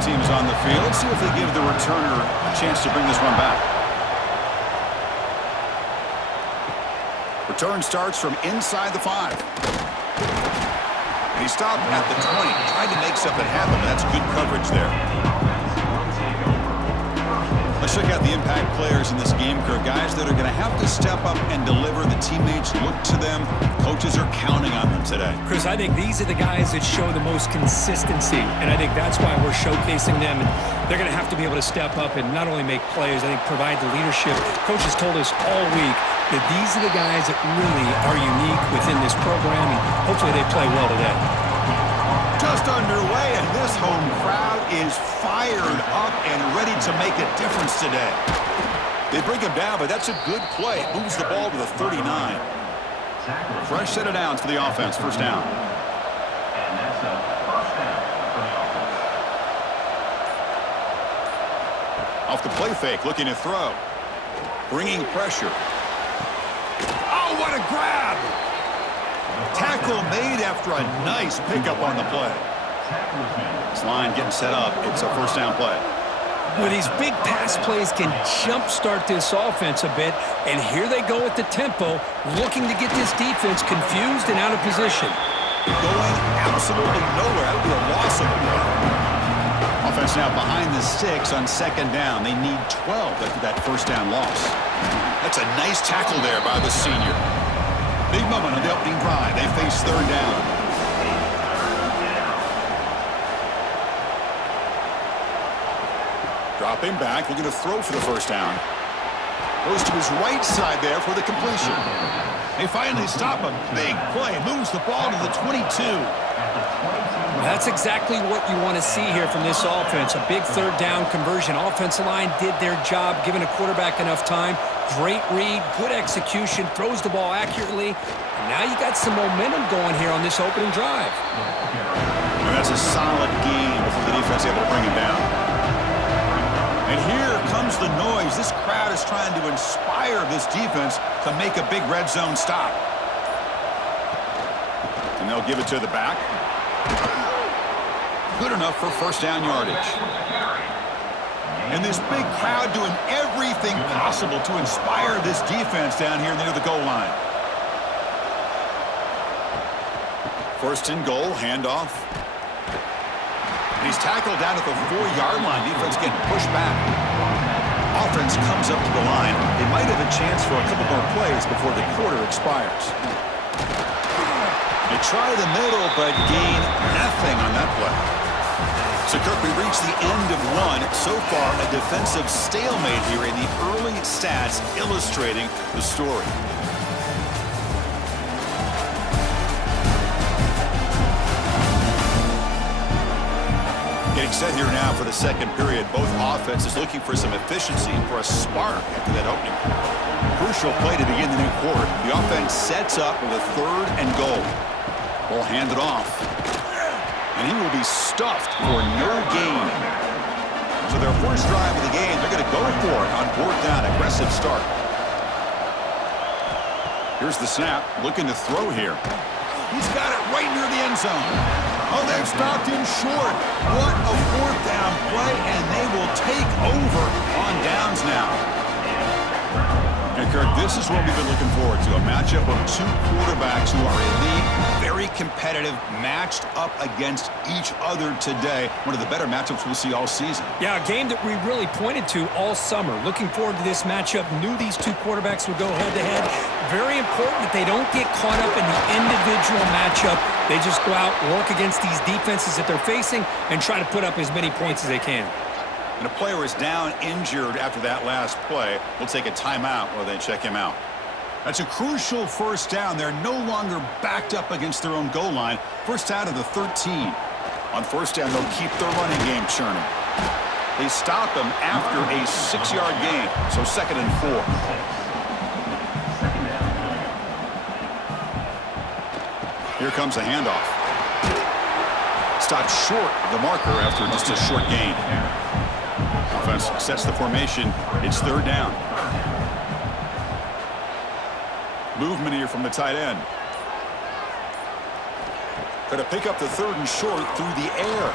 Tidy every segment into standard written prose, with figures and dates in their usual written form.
team is on the field. Let's see if they give the returner a chance to bring this one back. Return starts from inside the 5. And he stopped at the 20. Tried to make something happen, but that's good coverage there. Let's check out the impact players in this game, Kirk. Guys that are going to have to step up and deliver. The teammates look to them. Coaches are counting on them today. Chris, I think these are the guys that show the most consistency, and I think that's why we're showcasing them. And they're going to have to be able to step up and not only make plays, I think provide the leadership. Coaches told us all week that these are the guys that really are unique within this program, and hopefully they play well today. Just underway, and this home crowd is fired up and ready to make a difference today. They bring him down, but that's a good play. It moves the ball to the 39. Fresh set of downs for the offense. First down. And that's a first down for the offense. Off the play fake, looking to throw. Bringing pressure. Oh, what a grab! Tackle made after a nice pickup on the play. This line getting set up. It's a first down play. Well, these big pass plays can jumpstart this offense a bit, and here they go at the tempo, looking to get this defense confused and out of position. Going absolutely nowhere. That would be a loss of the play. Offense now behind the 6 on second down. They need 12 after that first down loss. That's a nice tackle there by the senior. Big moment on the opening drive. They face third down. Dropping back, looking to throw for the first down. Goes to his right side there for the completion. They finally stop a big play. Moves the ball to the 22. That's exactly what you want to see here from this offense. A big third down conversion. Offensive line did their job, giving a quarterback enough time. Great read, good execution, throws the ball accurately. And now you got some momentum going here on this opening drive. And that's a solid game before the defense able to bring him down. And here comes the noise. This crowd is trying to inspire this defense to make a big red zone stop. And they'll give it to the back. Good enough for first down yardage. And this big crowd doing everything possible to inspire this defense down here near the goal line. First and goal, handoff. And he's tackled down at the 4-yard line. Defense getting pushed back. Offense comes up to the line. They might have a chance for a couple more plays before the quarter expires. They try the middle, but gain nothing on that play. So, Kirk, we reached the end of one. So far, a defensive stalemate here in the early stats illustrating the story. Getting set here now for the second period. Both offenses looking for some efficiency, for a spark after that opening. Crucial play to begin the new quarter. The offense sets up with a third and goal. Ball handed off. And he will be stuffed for no gain. So their first drive of the game, they're going to go for it on fourth down. Aggressive start. Here's the snap. Looking to throw here. He's got it right near the end zone. Oh, they've stopped him short. What a fourth down play, and they will take over on downs now. And, Kirk, this is what we've been looking forward to, a matchup of two quarterbacks who are elite, very competitive, matched up against each other today. One of the better matchups we'll see all season. Yeah, a game that we really pointed to all summer. Looking forward to this matchup. Knew these two quarterbacks would go head-to-head. Very important that they don't get caught up in the individual matchup. They just go out, work against these defenses that they're facing, and try to put up as many points as they can. And a player is down injured after that last play. We'll take a timeout while they check him out. That's a crucial first down. They're no longer backed up against their own goal line. First down to the 13. On first down, they'll keep their running game churning. They stop him after a 6-yard gain, so second and 4. Here comes a handoff. Stopped short of the marker after just a short gain. Offense sets the formation. It's third down. Movement here from the tight end. Going to pick up the third and short through the air.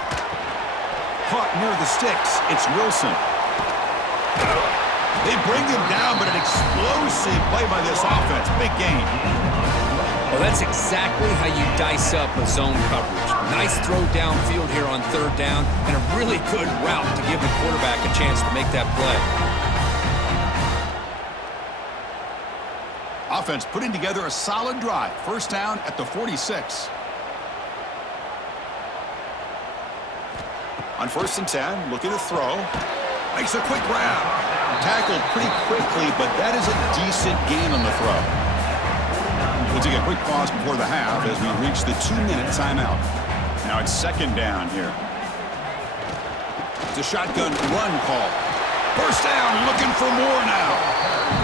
Caught near the sticks. It's Wilson. They bring him down, but an explosive play by this offense. Big gain. Well, that's exactly how you dice up a zone coverage. Nice throw downfield here on third down, and a really good route to give the quarterback a chance to make that play. Offense putting together a solid drive. First down at the 46. On 1st and 10, looking to throw. Makes a quick grab. Tackled pretty quickly, but that is a decent gain on the throw. We'll take a quick pause before the half as we reach the 2-minute timeout. Now it's 2nd down here. It's a shotgun run call. First down, looking for more now.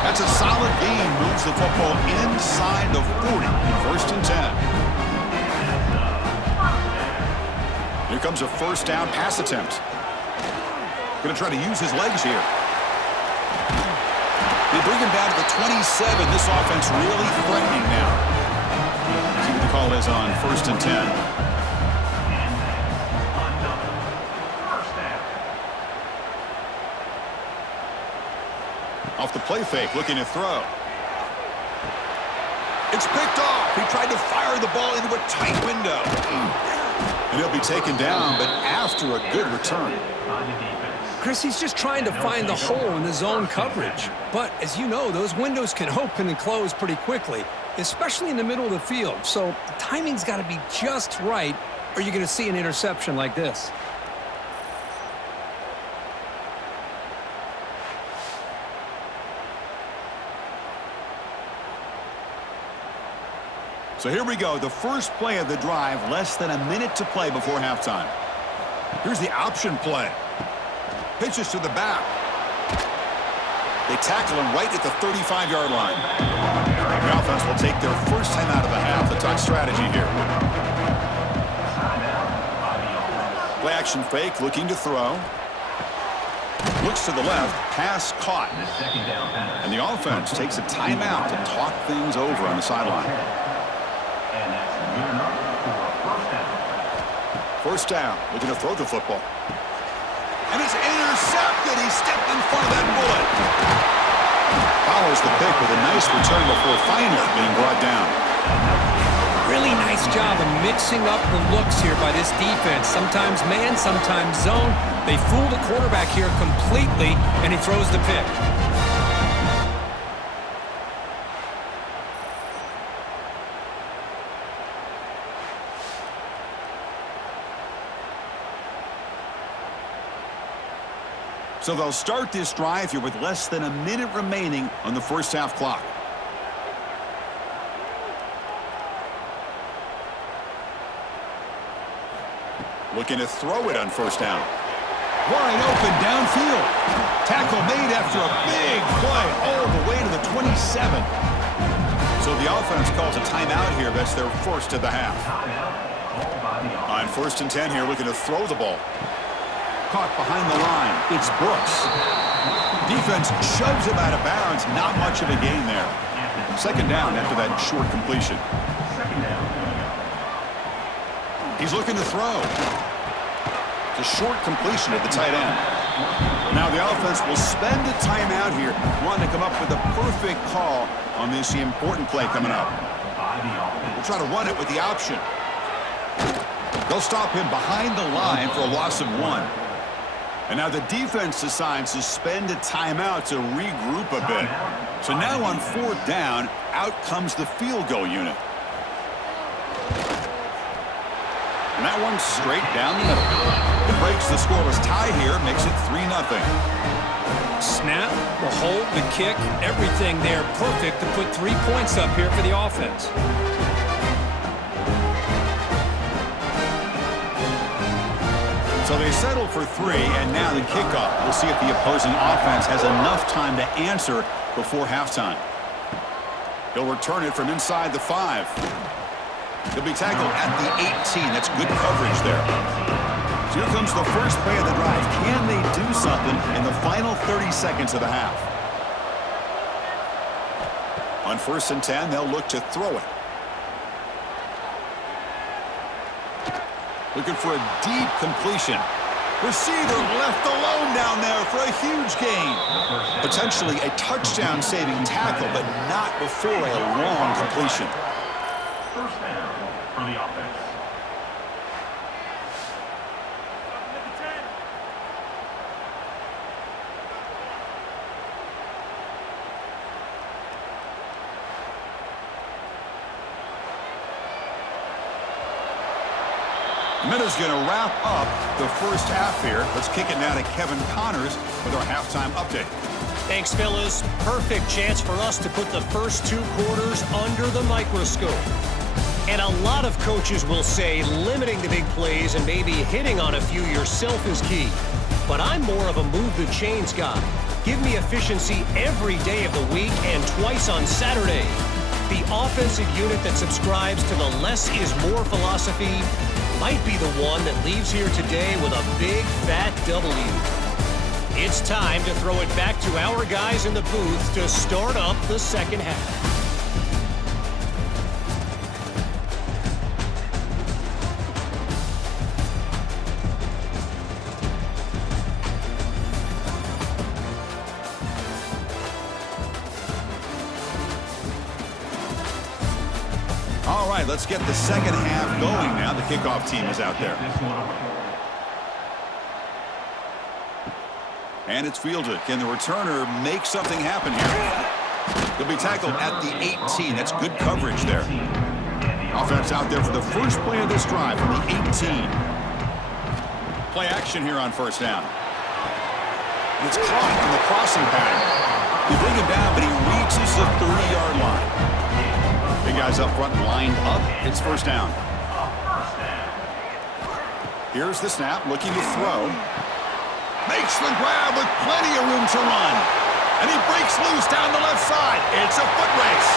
That's a solid gain. Moves the football inside the 40. 1st and 10. Here comes a first down pass attempt. Going to try to use his legs here. They bring him down to the 27. This offense really threatening now. See what the call is on 1st and 10. Off the play fake, looking to throw. It's picked off. He tried to fire the ball into a tight window. And he'll be taken down, but after a good return. Chris, he's just trying to find the hole in the zone coverage. But as you know, those windows can open and close pretty quickly, especially in the middle of the field. So the timing's got to be just right, or you're going to see an interception like this. So here we go, the first play of the drive, less than a minute to play before halftime. Here's the option play. Pitches to the back. They tackle him right at the 35-yard line. The offense will take their first time out of the half. The talk strategy here. Play action fake, looking to throw. Looks to the left, pass caught. And the offense takes a timeout to talk things over on the sideline. First down, looking to throw the football. And it's intercepted. He stepped in front of that bullet. Follows the pick with a nice return before finally being brought down. Really nice job of mixing up the looks here by this defense. Sometimes man, sometimes zone. They fool the quarterback here completely, and he throws the pick. So they'll start this drive here with less than a minute remaining on the first half clock. Looking to throw it on first down. Wide open downfield. Tackle made after a big play all the way to the 27. So the offense calls a timeout here. That's their first of the half. On 1st and 10 here, looking to throw the ball. Caught behind the line. It's Brooks. Defense shoves him out of bounds. Not much of a gain there. 2nd down after that short completion. He's looking to throw. It's a short completion at the tight end. Now the offense will spend a timeout here, wanting to come up with a perfect call on this important play coming up. We'll try to run it with the option. They'll stop him behind the line for a loss of 1. And now the defense decides to spend a timeout to regroup a bit. So now on 4th down, out comes the field goal unit. And that one's straight down the middle. It breaks the scoreless tie here, makes it 3-0. Snap, the hold, the kick, everything there perfect to put 3 points up here for the offense. So they settle for 3, and now the kickoff. We'll see if the opposing offense has enough time to answer before halftime. He'll return it from inside the 5. He'll be tackled at the 18. That's good coverage there. So here comes the first play of the drive. Can they do something in the final 30 seconds of the half? On 1st and 10, they'll look to throw it. Looking for a deep completion. Receiver left alone down there for a huge gain. Potentially a touchdown-saving tackle, but not before a long completion. First down for the offense. Minutes going to wrap up the first half here. Let's kick it now to Kevin Connors with our halftime update. Thanks, fellas. Perfect chance for us to put the first 2 quarters under the microscope. And a lot of coaches will say limiting the big plays and maybe hitting on a few yourself is key. But I'm more of a move the chains guy. Give me efficiency every day of the week and twice on Saturday. The offensive unit that subscribes to the less is more philosophy might be the one that leaves here today with a big fat W. It's time to throw it back to our guys in the booth to start up the second half. All right, let's get the second half going now. The kickoff team is out there. And it's fielded. Can the returner make something happen here? He'll be tackled at the 18. That's good coverage there. Offense out there for the first play of this drive from the 18. Play action here on first down. It's caught in the crossing pattern. They bring him down, but he reaches the 30-yard line. Big guys up front lined up. It's first down. Here's the snap, looking to throw. Makes the grab with plenty of room to run. And he breaks loose down the left side. It's a foot race.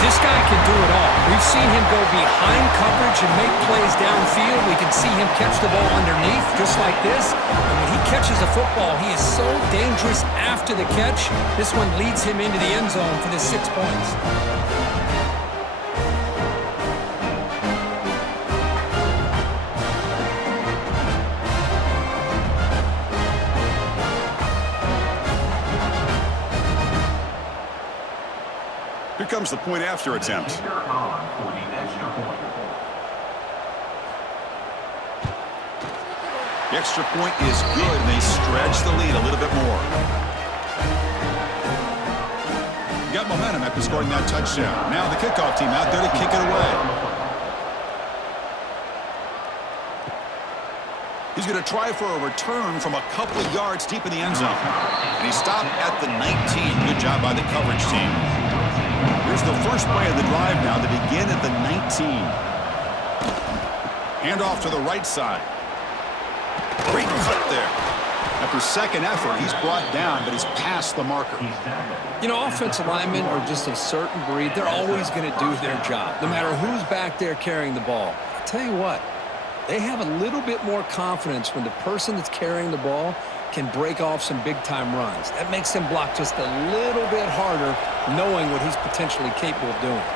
This guy can do it all. We've seen him go behind coverage and make plays downfield. We can see him catch the ball underneath, just like this. And when he catches a football, he is so dangerous after the catch. This one leads him into the end zone for the 6 points. Here comes the point after attempt. For the extra point. The extra point is good, and they stretch the lead a little bit more. Got momentum after scoring that touchdown. Now the kickoff team out there to kick it away. He's going to try for a return from a couple of yards deep in the end zone. And he stopped at the 19. Good job by the coverage team. Here's the first play of the drive now to begin at the 19. Hand off to the right side. Great cut there. After second effort, he's brought down, but he's past the marker. You know, offensive linemen are just a certain breed. They're always going to do their job, no matter who's back there carrying the ball. I'll tell you what, they have a little bit more confidence when the person that's carrying the ball can break off some big-time runs. That makes them block just a little bit harder, knowing what he's potentially capable of doing.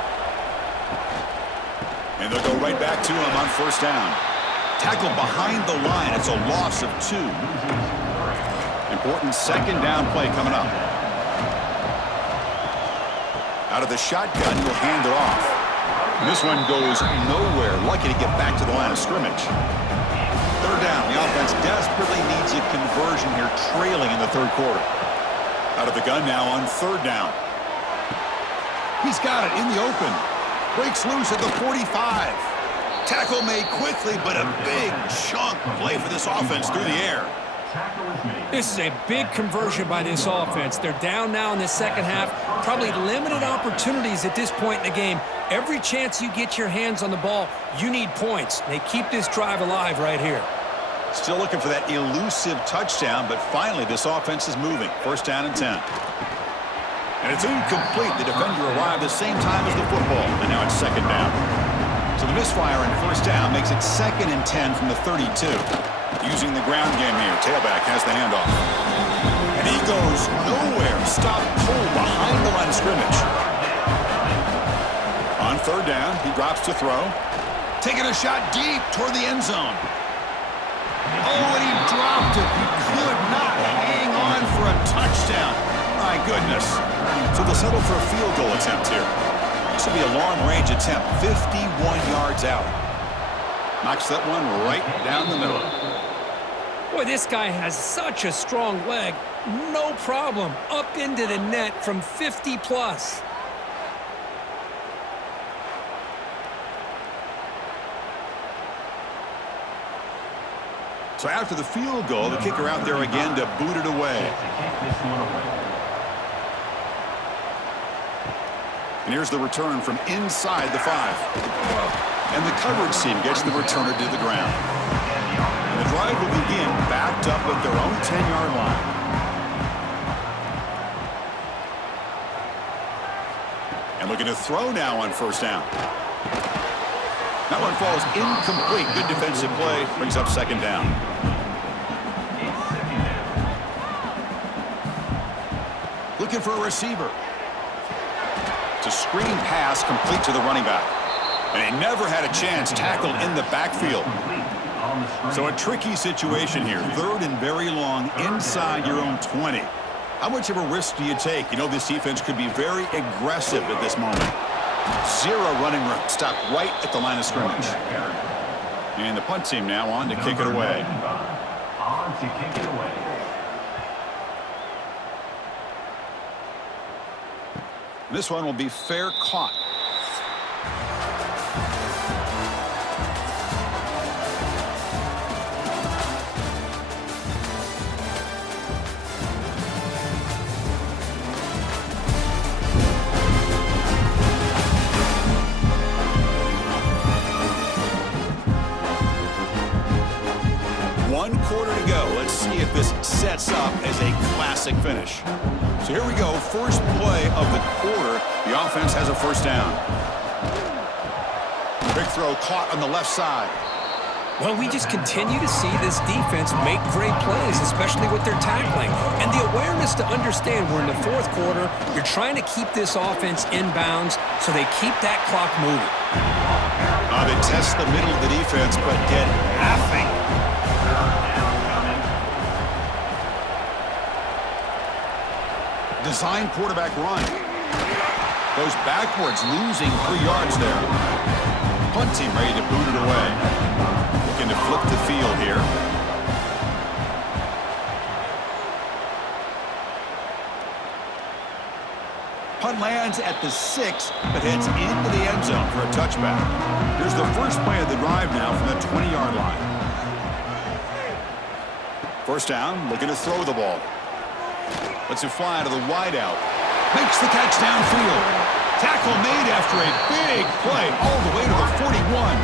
And they'll go right back to him on first down. Tackled behind the line. It's a loss of 2. Important second down play coming up. Out of the shotgun, he'll hand it off. And this one goes nowhere. Lucky to get back to the line of scrimmage. Third down. The offense desperately needs a conversion here, trailing in the third quarter. Out of the gun now on third down. He's got it in the open. Breaks loose at the 45. Tackle made quickly, but a big chunk play for this offense through the air. This is a big conversion by this offense. They're down now in the second half. Probably limited opportunities at this point in the game. Every chance you get your hands on the ball, you need points. They keep this drive alive right here. Still looking for that elusive touchdown, but finally this offense is moving. First down and 10. And it's incomplete. The defender arrived the same time as the football, and now it's second down. So the misfire in first down makes it second and 10 from the 32. Using the ground game here. Tailback has the handoff. And he goes nowhere. Stop cold behind the line of scrimmage. On third down, he drops to throw. Taking a shot deep toward the end zone. Oh, and he dropped it. He could not hang on for a touchdown. My goodness. So they'll settle for a field goal attempt here. This will be a long-range attempt, 51 yards out. Knocks that one right down the middle. Boy, this guy has such a strong leg. No problem. Up into the net from 50 plus. So after the field goal, the kicker out there again to boot it away. And here's the return from inside the 5. And the coverage team gets the returner to the ground. And the drive will begin backed up at their own 10-yard line. And looking to throw now on first down. That one falls incomplete. Good defensive play. Brings up second down. Looking for a receiver. It's a screen pass complete to the running back. And he never had a chance tackled in the backfield. So a tricky situation here. Third and very long inside your own 20. How much of a risk do you take? You know this defense could be very aggressive at this moment. Zero running room. Stop right at the line of scrimmage. And the punt team now on to kick it away. On to kick it away. This one will be fair caught. One quarter to go. Let's see if this sets up as a classic finish. So here we go. First play of the quarter. The offense has a first down. Big throw caught on the left side. Well, we just continue to see this defense make great plays, especially with their tackling. And the awareness to understand we're in the fourth quarter, you're trying to keep this offense in bounds so they keep that clock moving. They test the middle of the defense, but get nothing. Design quarterback run. Goes backwards, losing 3 yards there. Punt team ready to boot it away. Looking to flip the field here. Punt lands at the 6, but heads into the end zone for a touchback. Here's the first play of the drive now from the 20-yard line. First down, looking to throw the ball. Lets it fly to the wideout. Makes the catch downfield. Tackle made after a big play all the way to the 41.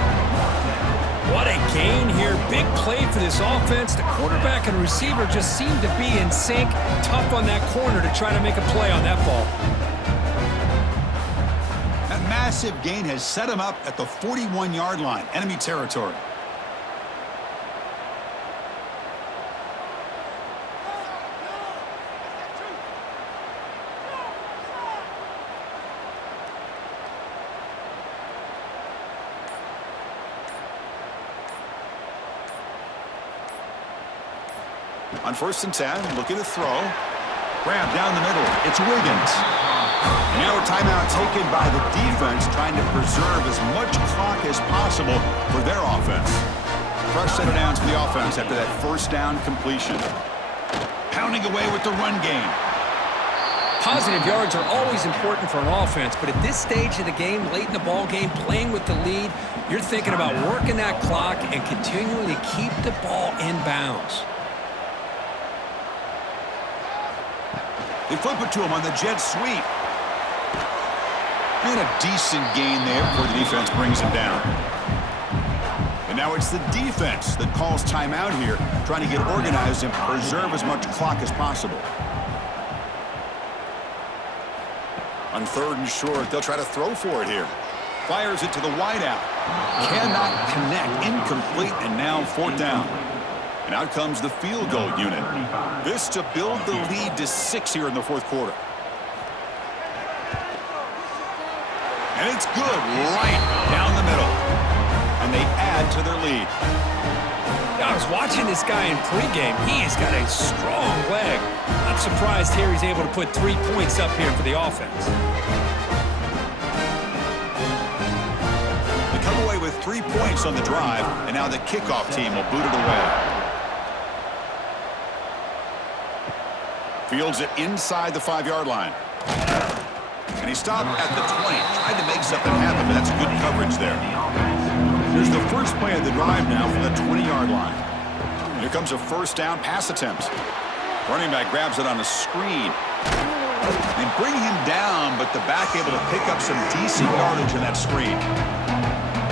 What a gain here. Big play for this offense. The quarterback and receiver just seem to be in sync. Tough on that corner to try to make a play on that ball. That massive gain has set him up at the 41-yard line. Enemy territory. On first and 10, looking to throw. Grab down the middle. It's Wiggins. And now a timeout taken by the defense, trying to preserve as much clock as possible for their offense. Fresh set of downs for the offense after that first down completion. Pounding away with the run game. Positive yards are always important for an offense, but at this stage of the game, late in the ball game, playing with the lead, you're thinking about working that clock and continuing to keep the ball in bounds. They flip it to him on the jet sweep. And a decent gain there before the defense brings him down. And now it's the defense that calls timeout here, trying to get organized and preserve as much clock as possible. On third and short, they'll try to throw for it here. Fires it to the wideout. Cannot connect. Incomplete, and now fourth down. And out comes the field goal unit. This to build the lead to 6 here in the fourth quarter. And it's good right down the middle. And they add to their lead. I was watching this guy in pregame. He has got a strong leg. Not surprised here he's able to put 3 points up here for the offense. They come away with 3 points on the drive, and now the kickoff team will boot it away. Fields it inside the 5-yard line. And he stopped at the 20. Tried to make something happen, but that's good coverage there. Here's the first play of the drive now from the 20-yard line. Here comes a first down pass attempt. Running back grabs it on a screen. They bring him down, but the back able to pick up some decent yardage in that screen.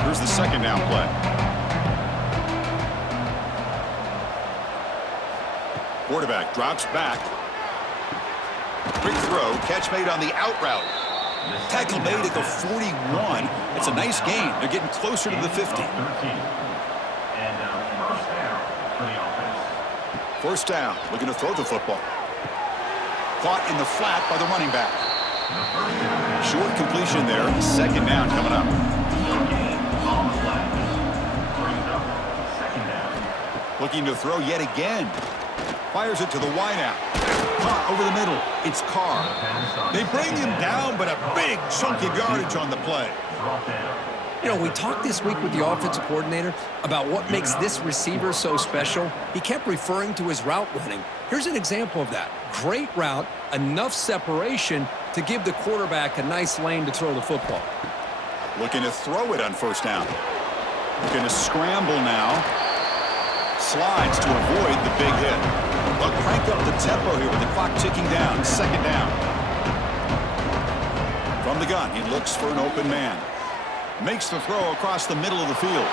Here's the second down play. Quarterback drops back. Quick throw, catch made on the out route. Tackle made at the 41. It's a nice gain. They're getting closer to the 50. And first down for the offense. First down, looking to throw the football. Caught in the flat by the running back. Short completion there. Second down coming up. On the flat. Brings up second down. Looking to throw yet again. Fires it to the wideout. Caught over the middle. It's Carr. They bring him down, but a big chunk of yardage on the play. Drop down. You know, we talked this week with the offensive coordinator about what makes this receiver so special. He kept referring to his route running. Here's an example of that. Great route, enough separation to give the quarterback a nice lane to throw the football. Looking to throw it on first down. Looking to scramble now. Slides to avoid the big hit. They'll crank up the tempo here with the clock ticking down. Second down. From the gun, he looks for an open man. Makes the throw across the middle of the field.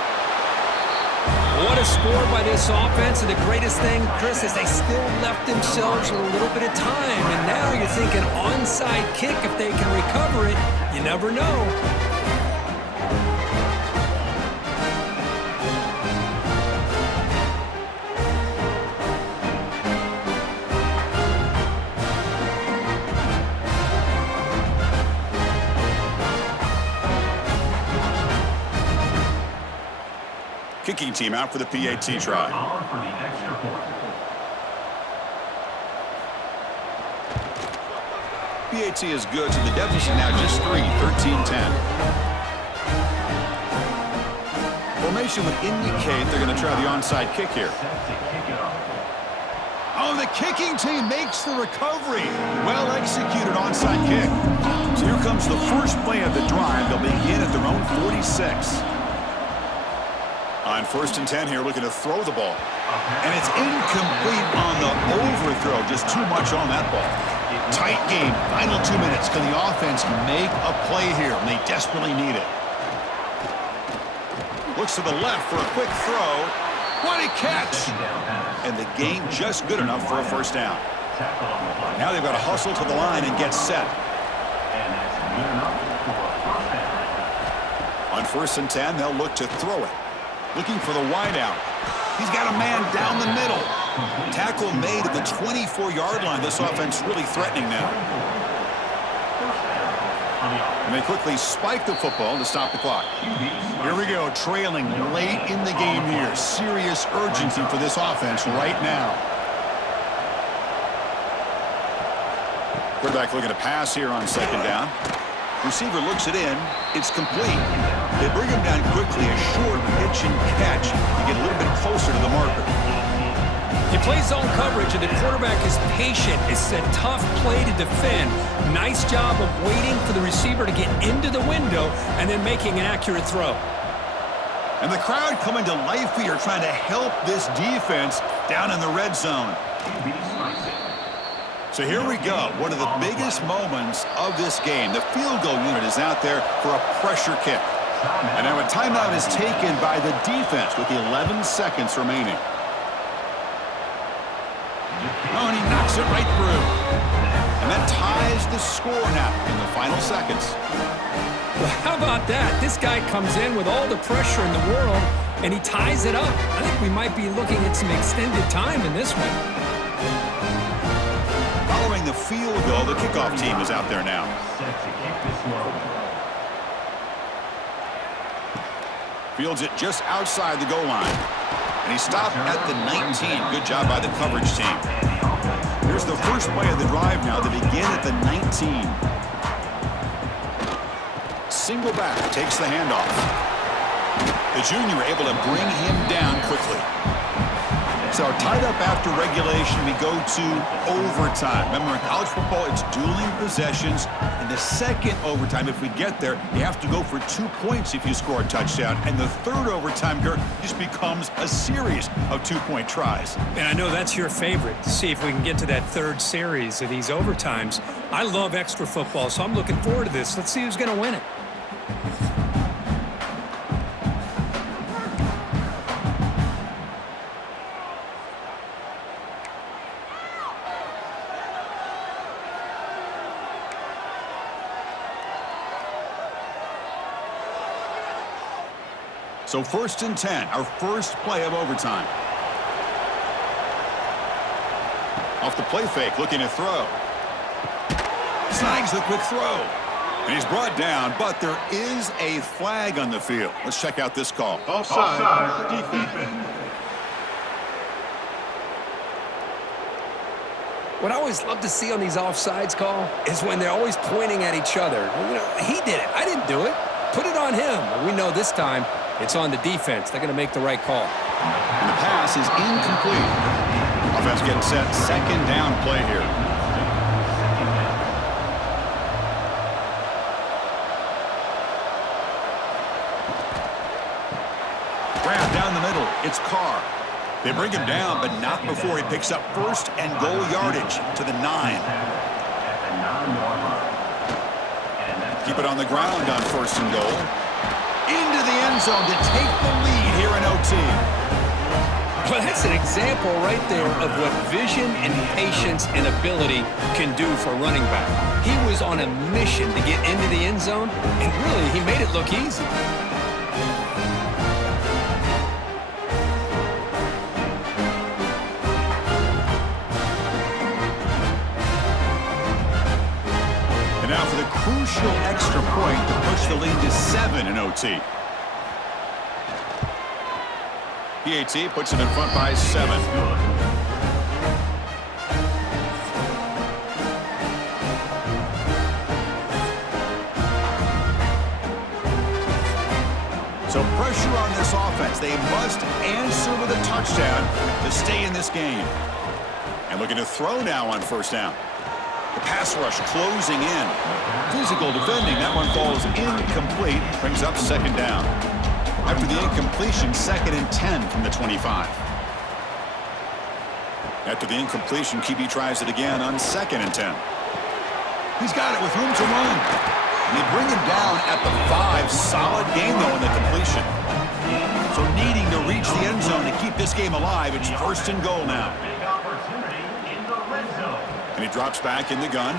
What a score by this offense, and the greatest thing, Chris, is they still left themselves with a little bit of time, and now you're thinking onside kick if they can recover it. You never know. Kicking team out for the PAT try. On for the extra point. PAT is good, so the deficit now just 3, 13-10. Formation would indicate they're going to try the onside kick here. Set to kick it off. Oh, the kicking team makes the recovery. Well executed onside kick. So here comes the first play of the drive. They'll begin at their own 46. On first and 10 here, looking to throw the ball. And it's incomplete on the overthrow. Just too much on that ball. Tight game. Final 2 minutes. Can the offense make a play here? And they desperately need it. Looks to the left for a quick throw. What a catch! And the game just good enough for a first down. Now they've got to hustle to the line and get set. And that's good enough for a first down. On first and 10, they'll look to throw it. Looking for the wideout. He's got a man down the middle. Tackle made at the 24-yard line. This offense really threatening now. And they quickly spike the football to stop the clock. Here we go, trailing late in the game here. Serious urgency for this offense right now. Quarterback looking to pass here on second down. Receiver looks it in. It's complete. They bring him down quickly, a short pitch and catch to get a little bit closer to the marker. You play zone coverage, and the quarterback is patient. It's a tough play to defend. Nice job of waiting for the receiver to get into the window and then making an accurate throw. And the crowd coming to life here, trying to help this defense down in the red zone. So here we go, one of the biggest moments of this game. The field goal unit is out there for a pressure kick. And now a timeout is taken by the defense with 11 seconds remaining. Oh, and he knocks it right through. And that ties the score now in the final seconds. Well, how about that? This guy comes in with all the pressure in the world, and he ties it up. I think we might be looking at some extended time in this one. Following the field goal, the kickoff team is out there now. Set to kick this one. Fields it just outside the goal line. And he stopped at the 19. Good job by the coverage team. Here's the first play of the drive now. They begin at the 19. Single back, takes the handoff. The junior able to bring him down quickly. So tied up after regulation, we go to overtime. Remember, in college football, it's dueling possessions. In the second overtime, if we get there, you have to go for 2 points if you score a touchdown. And the third overtime, Kurt, just becomes a series of 2-point tries. And I know that's your favorite, to see if we can get to that third series of these overtimes. I love extra football, so I'm looking forward to this. Let's see who's going to win it. So 1st and 10, our first play of overtime. Off the play fake, looking to throw. Snags the quick throw. And he's brought down, but there is a flag on the field. Let's check out this call. Offside, defense. What I always love to see on these offsides call is when they're always pointing at each other. You know, he did it. I didn't do it. Put it on him. We know this time it's on the defense. They're going to make the right call. And the pass is incomplete. Offense getting set. Second down play here. Grab down the middle. It's Carr. They bring him down, but not before he picks up 1st and goal yardage to the 9. Keep it on the ground on 1st and goal. Into the end zone to take the lead here in OT. Well, that's an example right there of what vision and patience and ability can do for running back. He was on a mission to get into the end zone, and really, he made it look easy. Now for the crucial extra point to push the lead to 7 in OT. PAT puts him in front by 7. So pressure on this offense. They must answer with a touchdown to stay in this game. And looking to throw now on 1st down. The pass rush closing in. Physical defending. That one falls incomplete. Brings up 2nd down. After the incompletion, 2nd and 10 from the 25. After the incompletion, QB tries it again on 2nd and 10. He's got it with room to run. And they bring him down at the 5. Solid game, though, in the completion. So needing to reach the end zone to keep this game alive, it's 1st and goal now. Big opportunity in the red zone. And he drops back in the gun.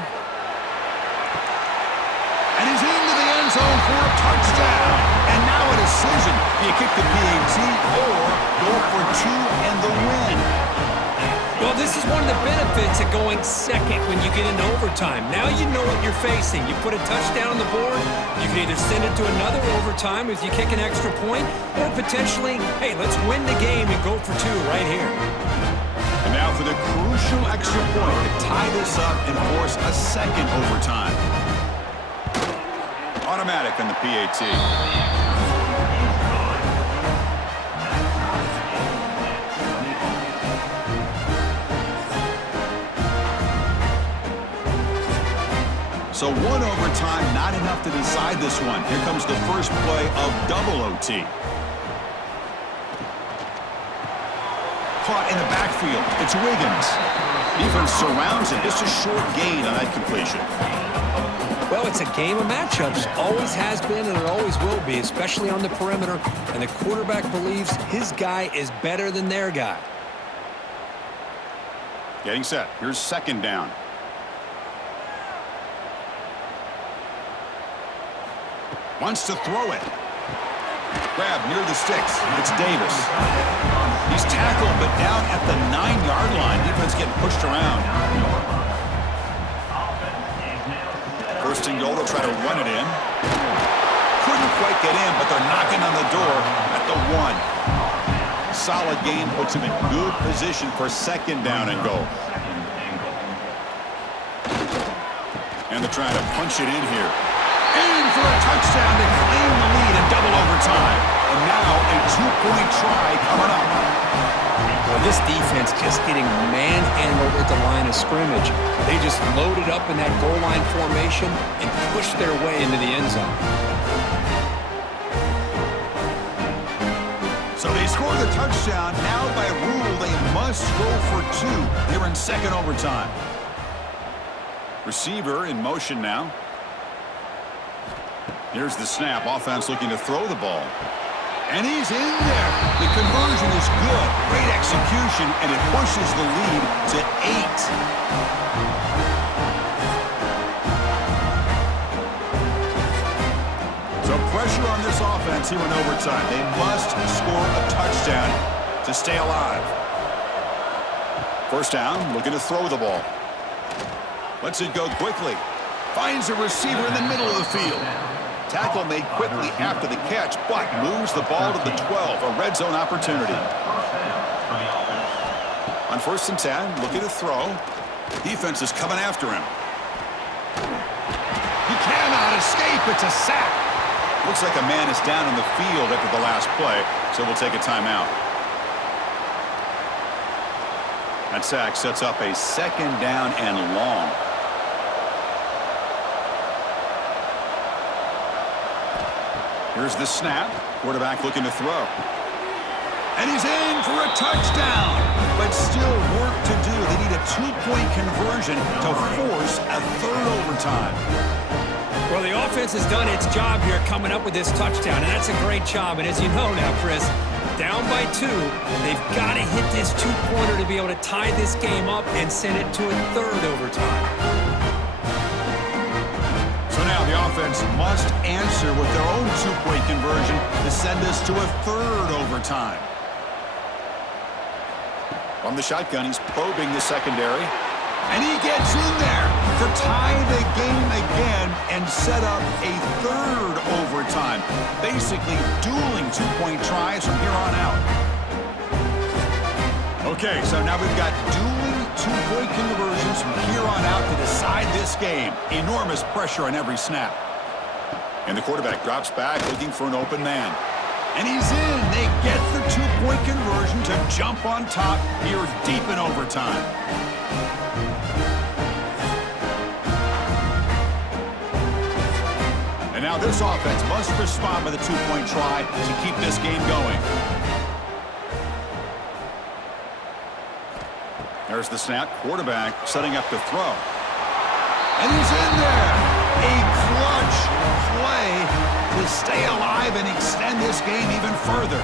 And he's into the end zone for a touchdown. And now a decision. Do you kick the PAT or go for 2 and the win? Well, this is one of the benefits of going second when you get into overtime. Now you know what you're facing. You put a touchdown on the board, you can either send it to another overtime if you kick an extra point, or potentially, hey, let's win the game and go for 2 right here. And now for the crucial extra point to tie this up and force a 2nd overtime. Automatic on the PAT. So 1 overtime, not enough to decide this one. Here comes the first play of double OT. Caught in the backfield. It's Wiggins. Defense surrounds him. Just a short gain on that completion. Well, it's a game of matchups. Always has been and it always will be, especially on the perimeter. And the quarterback believes his guy is better than their guy. Getting set. Here's 2nd down. Wants to throw it. Grab near the sticks. It's Davis. He's tackled, but down at the 9-yard line. Defense getting pushed around. 1st and goal. They'll try to run it in. Couldn't quite get in, but they're knocking on the door at the 1. Solid gain puts him in good position for second down and goal. And they're trying to punch it in here. In for a touchdown to claim the lead in double overtime. And now a 2-point try coming up. Well, this defense just getting manhandled at the line of scrimmage. They just loaded up in that goal line formation and pushed their way into the end zone. So they score the touchdown. Now by rule, they must go for 2. They're in second overtime. Receiver in motion now. Here's the snap. Offense looking to throw the ball. And he's in there. The conversion is good. Great execution, and it pushes the lead to 8. So pressure on this offense here in overtime. They must score a touchdown to stay alive. First down, looking to throw the ball. Lets it go quickly. Finds a receiver in the middle of the field. Tackle made quickly after the catch, but moves the ball to the 12, a red zone opportunity. On 1st and 10, looking to throw. Defense is coming after him. He cannot escape. It's a sack. Looks like a man is down in the field after the last play, so we'll take a timeout. That sack sets up a second down and long. Here's the snap. Quarterback looking to throw. And he's in for a touchdown. But still work to do. They need a 2-point conversion to force a 3rd overtime. Well, the offense has done its job here coming up with this touchdown, and that's a great job. And as you know now, Chris, down by 2, they've got to hit this 2-pointer to be able to tie this game up and send it to a 3rd overtime. So now the offense must answer with their own 2-point conversion to send us to a 3rd overtime. From the shotgun, he's probing the secondary. And he gets in there to tie the game again and set up a 3rd overtime. Basically dueling 2-point tries from here on out. Okay, so now we've got dueling 2-point conversions from here on out to decide this game. Enormous pressure on every snap. And the quarterback drops back looking for an open man. And he's in. They get the 2-point conversion to jump on top here deep in overtime. And now this offense must respond with a 2-point try to keep this game going. There's the snap. Quarterback setting up to throw. And he's in there. A clutch play to stay alive and extend this game even further.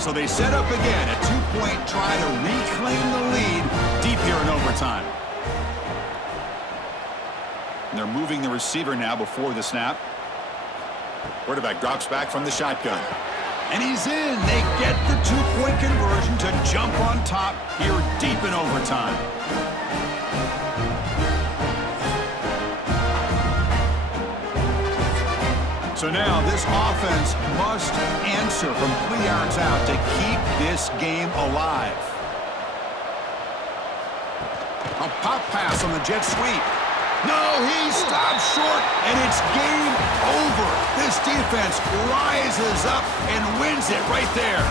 So they set up again a 2-point try to reclaim the lead deep here in overtime. And they're moving the receiver now before the snap. Quarterback drops back from the shotgun. And he's in. They get the 2-point conversion to jump on top here deep in overtime. So now this offense must answer from 3 yards out to keep this game alive. A pop pass on the jet sweep. No, he stopped short, and it's game over. This defense rises up and wins it right there.